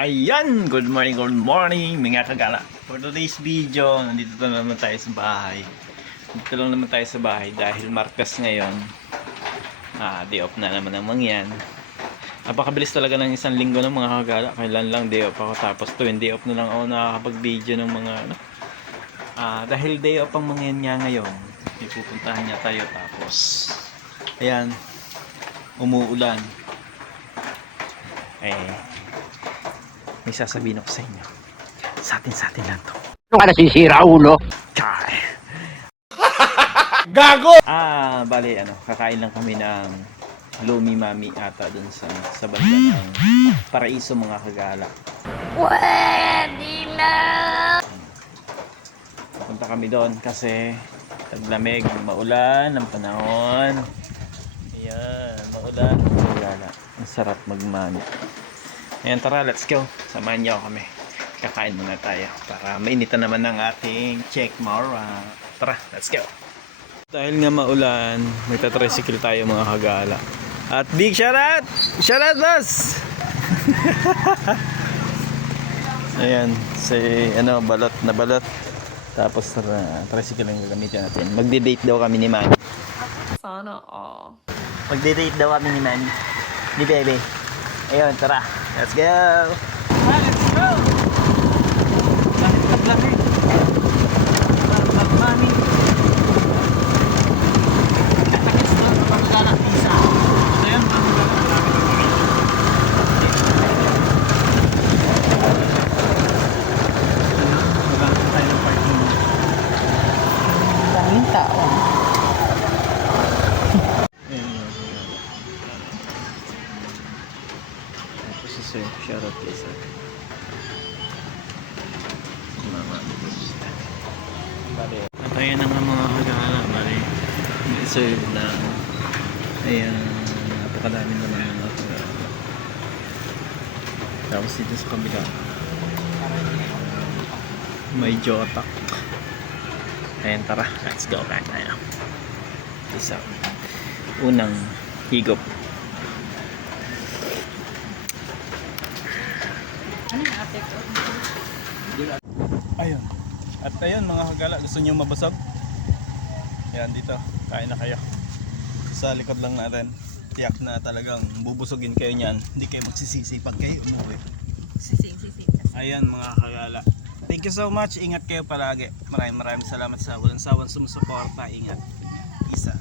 Ayan, good morning mga kagala. For today's video, nandito na naman tayo sa bahay. Dito lang naman tayo sa bahay dahil Martes ngayon. Day off na naman ang mangyan. Napakabilis talaga ng isang linggo ng mga kagala. Kailan lang day off ako, tapos tuwing day off na lang ako nakakapag-video ng mga dahil day off ang mangyan niya ngayon. Ipupuntahan niya tayo, tapos ayan, umuulan. May sasabihin ako sa inyo. Sa atin lang to. Ano ka nasisira, ulo? Char! Gago! Bali, kakain lang kami ng Lumi Mami ata dun sa banda ng Paraiso mga kagala. Pwede na! Punta kami doon kasi taglamig, maulan ang panahon. Ayan, maulan mga kagala. Ang sarap magmani. Ayan, tara, let's go. Samahan niyo kami. Kakain muna tayo para mainitan naman ng ating check mara. Tara, let's go. Dahil nga maulan, may tatricycle tayo mga kagala. At big shoutout! Shoutout, boss! Ayan, balot na balot. Tapos tricycle ang gagamitin natin. Magde-date daw kami ni Manny. Sana all. Magde-date daw kami ni Manny. Ni Bebe. Ayun, tara. Let's go! Let's go! Lahit. Mami. Atakis doon sa pagkala. Isa. Ayan, pagkala. Magkala tayo ng parking. Daming tao. Shout out please. At ayan na nga mga kagala. Bali, serve na. Ayan, napakadami naman mga kagala. Tapos dito sa kabila may jotak. Ayan, tara, let's go back tayo. Isa unang higop. Ayun. At ayun mga kagala, gusto nyo mabusog? Yan dito, kain na kayo. Sa likod lang natin. Tiyak na talagang bubusugin kayo niyan. Hindi kayo magsisisi pag kayo umuwi. Sising. Ayan mga kagala. Thank you so much. Ingat kayo palagi. Maraming salamat sa walang sawang sumusuporta. Ingat. Isa.